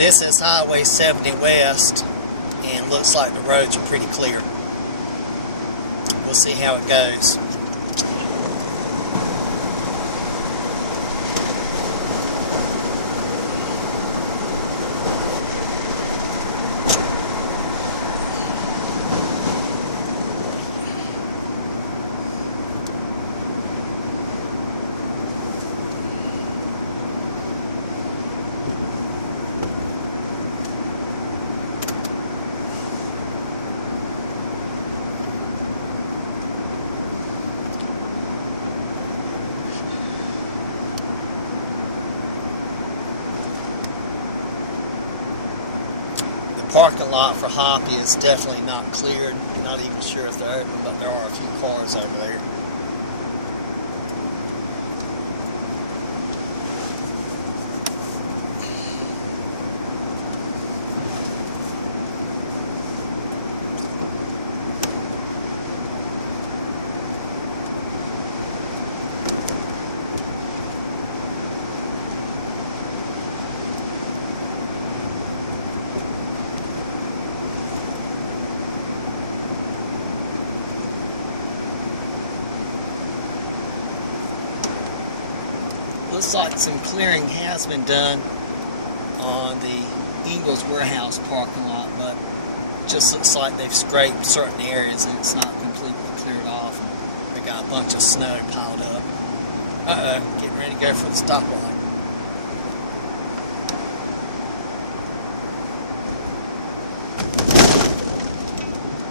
This is Highway 70 West, and looks like the roads are pretty clear. We'll see how it goes. Parking lot for Hoppy is definitely not cleared. Not even sure if they're open, but there are a few cars over there. Looks like some clearing has been done on the Ingles Warehouse parking lot, but just looks like they've scraped certain areas and it's not completely cleared off. And they got a bunch of snow piled up. Getting ready to go for the stoplight.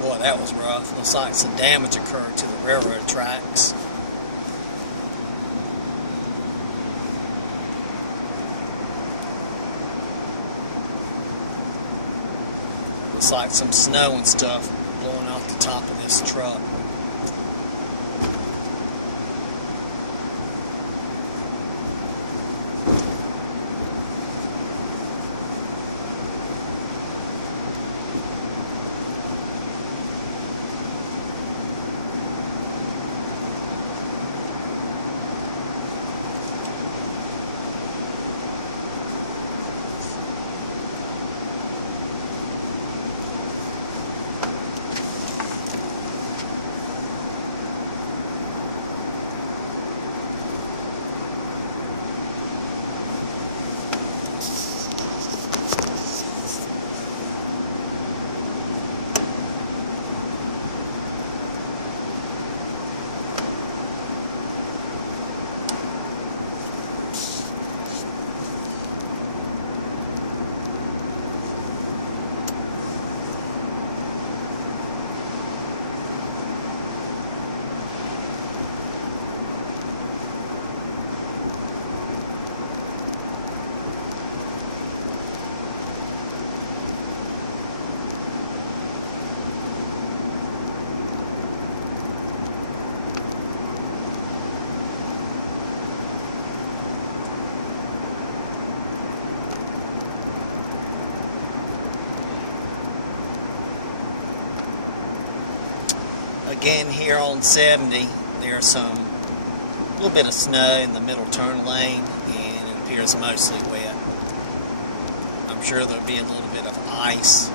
Boy, that was rough. Looks like some damage occurred to the railroad tracks. Looks like some snow and stuff blowing off the top of this truck. Again, here on 70, there's a little bit of snow in the middle turn lane, and it appears mostly wet. I'm sure there'll be a little bit of ice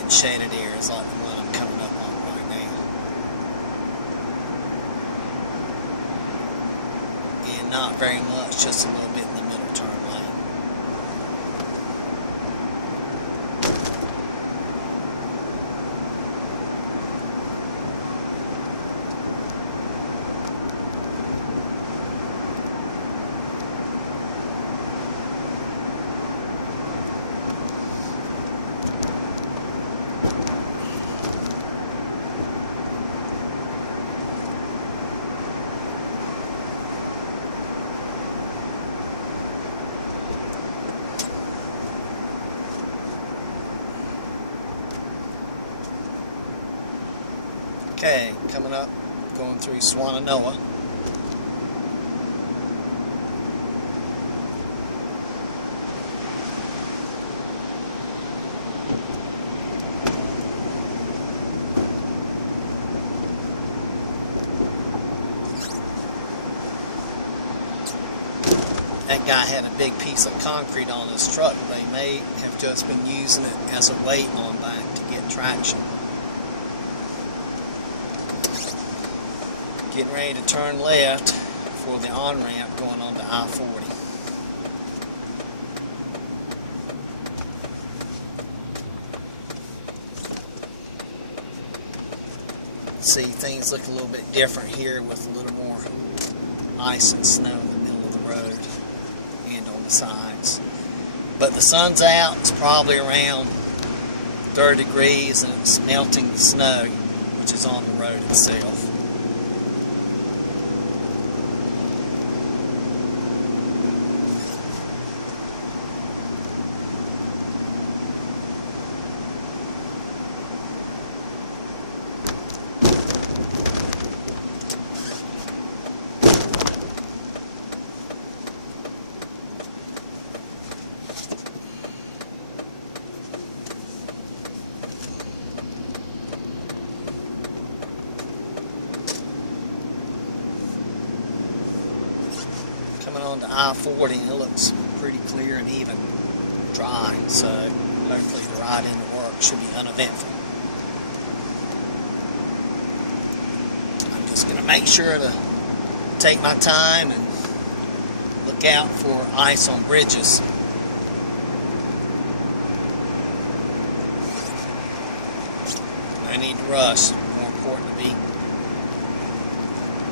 in shaded areas like the one I'm coming up on right now. And not very much, just a little bit in the middle turn lane. Okay, coming up, going through Swannanoa. that guy had a big piece of concrete on his truck. They may have just been using it as a weight on back to get traction. Getting ready to turn left for the on-ramp going on to I-40. See, things look a little bit different here with a little more ice and snow in the middle of the road and on the sides. But the sun's out. It's probably around 30 degrees and it's melting the snow, which is on the road itself. Coming on to I-40, it looks pretty clear and even dry, so hopefully the ride into work should be uneventful. I'm just going to make sure to take my time and look out for ice on bridges. No need to rush. More important to be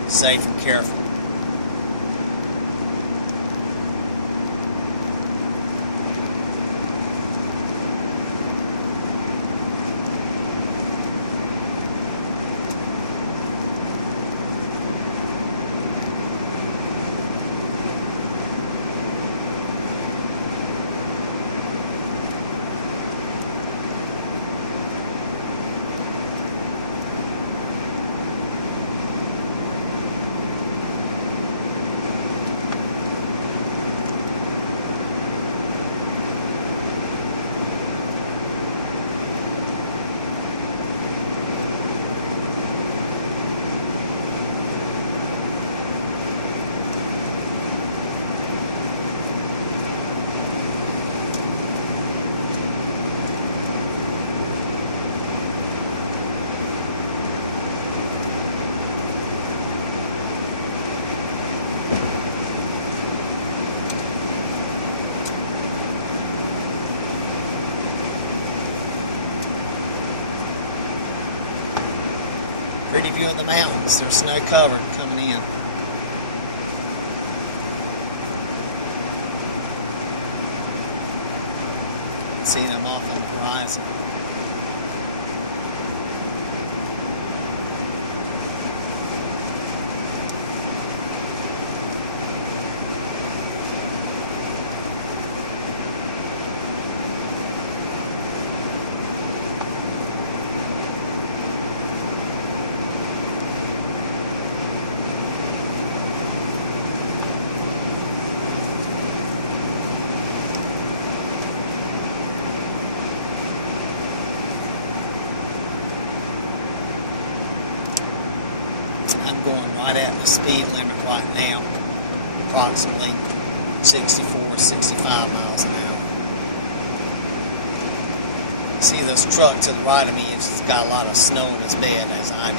safe and careful. Pretty view of the mountains. They're snow covered coming in. See them off on the horizon. I'm going right at the speed limit right now, approximately 64, 65 miles an hour. See this truck to the right of me, it's got a lot of snow in its bed, as I do.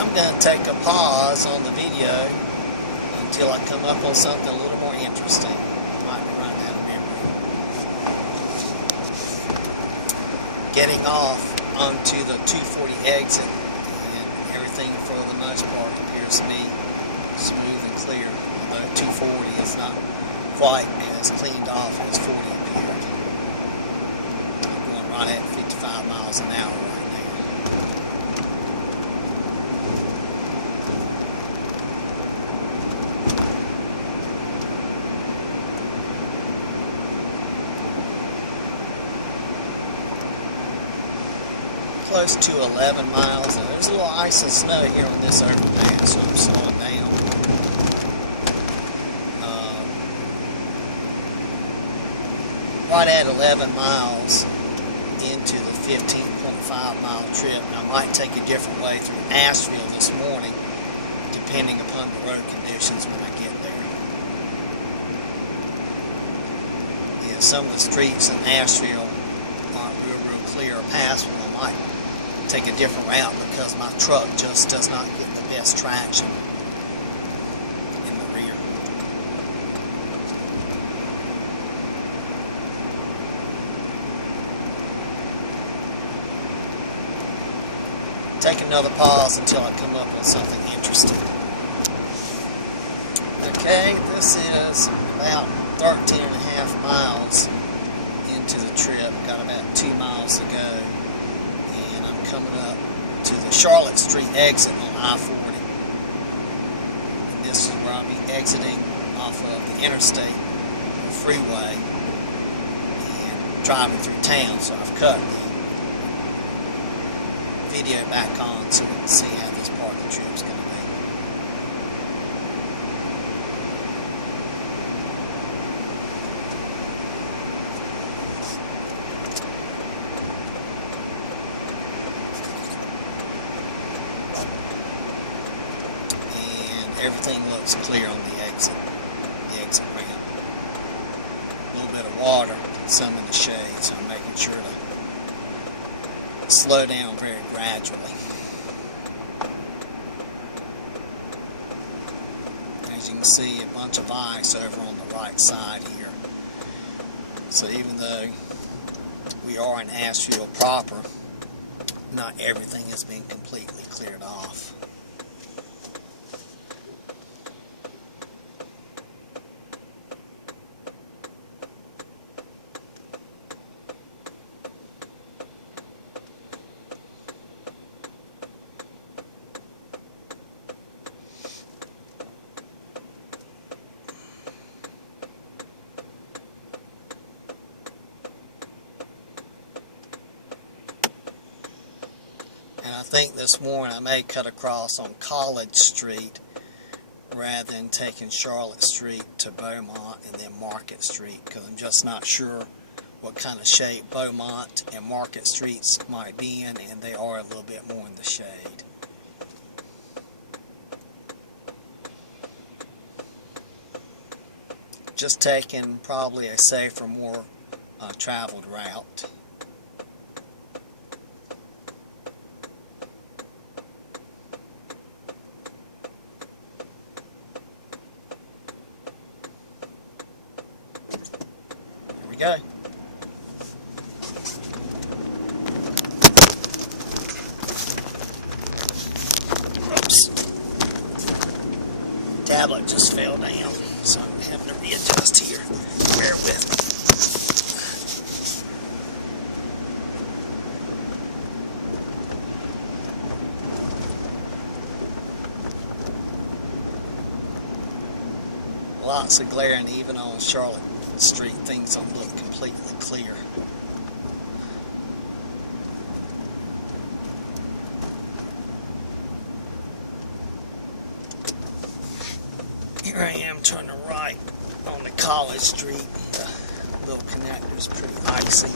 I'm going to take a pause on the video until I come up on something a little more interesting. Might be running out of memory. Getting off onto the 240 exit, and everything for the most part appears to be smooth and clear. Although 240 is not quite as cleaned off as 40 appeared. I'm going right at 55 miles an hour right now. Close to 11 miles. Now, there's a little ice and snow here on this overpass, so I'm slowing down. Right at 11 miles into the 15.5 mile trip. And I might take a different way through Asheville this morning, depending upon the road conditions when I get there. Yeah, some of the streets in Asheville aren't real clear or passable. I might take a different route because my truck just does not get the best traction in the rear. Take another pause until I come up with something interesting. Okay, this is about 13.5 miles into the trip. Got about 2 miles to go. And I'm coming up to the Charlotte Street exit on I-40. And this is where I'll be exiting off of the interstate freeway and driving through town. So I've cut the video back on so we can see how this part of the trip's going to be. Everything looks clear on the exit ramp. A little bit of water, some in the shade, so I'm making sure to slow down very gradually. As you can see, a bunch of ice over on the right side here. So even though we are in Asheville proper, not everything has been completely cleared off. And I think this morning I may cut across on College Street rather than taking Charlotte Street to Beaumont and then Market Street, because I'm just not sure what kind of shape Beaumont and Market Streets might be in, and they are a little bit more in the shade. Just taking probably a safer, more traveled route. Go. Oops. Tablet just fell down, so I'm having to readjust here. Bear with me. Lots of glare, and even on Charlotte Street, things don't look completely clear. Here I am turning right on the College Street. The little connector is pretty icy.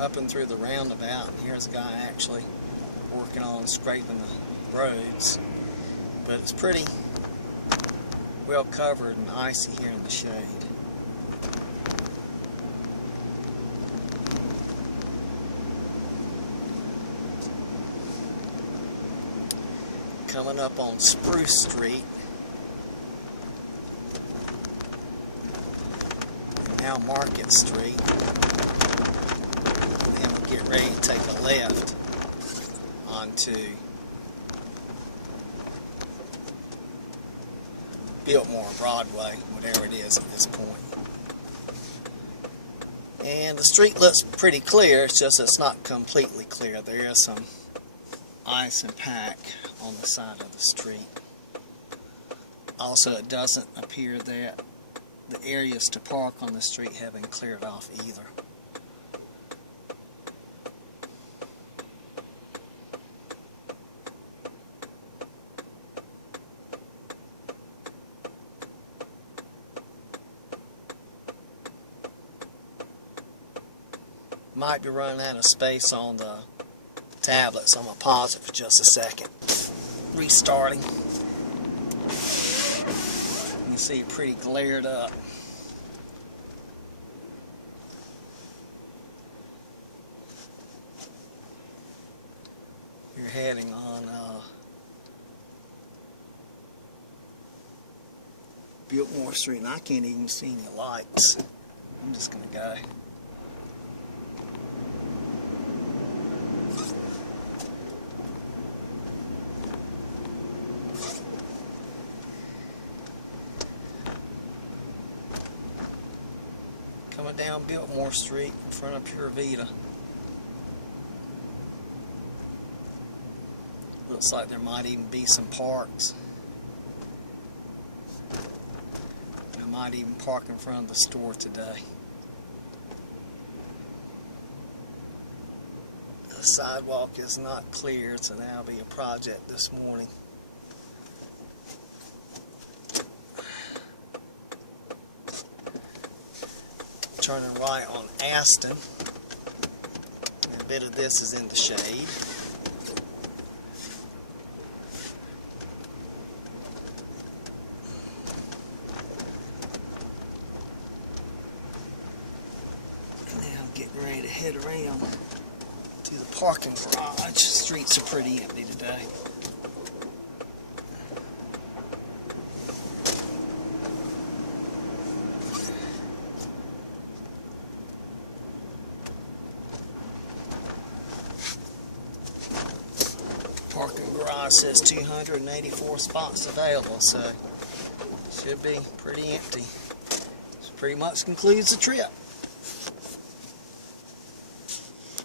up and through the roundabout. And here's a guy actually working on scraping the roads. But it's pretty well covered and icy here in the shade. Coming up on Spruce Street. And now Market Street. Then we'll get ready to take a left onto Biltmore Broadway, whatever it is at this point. And the street looks pretty clear, it's just it's not completely clear. There is some ice and pack on the side of the street. Also, it doesn't appear that the areas to park on the street have been cleared off either. Might be running out of space on the tablet, so I'm going to pause it for just a second. Restarting. You can see it pretty glared up. You're heading on Biltmore Street, and I can't even see any lights. I'm just going to go. Coming down Biltmore Street in front of Pure Vita. Looks like there might even be some parks. I might even park in front of the store today. The sidewalk is not cleared, so that'll be a project this morning. Turning right on Aston. A bit of this is in the shade. And now getting ready to head around to the parking garage. Streets are pretty empty today. Parking garage says 284 spots available, so should be pretty empty. This pretty much concludes the trip.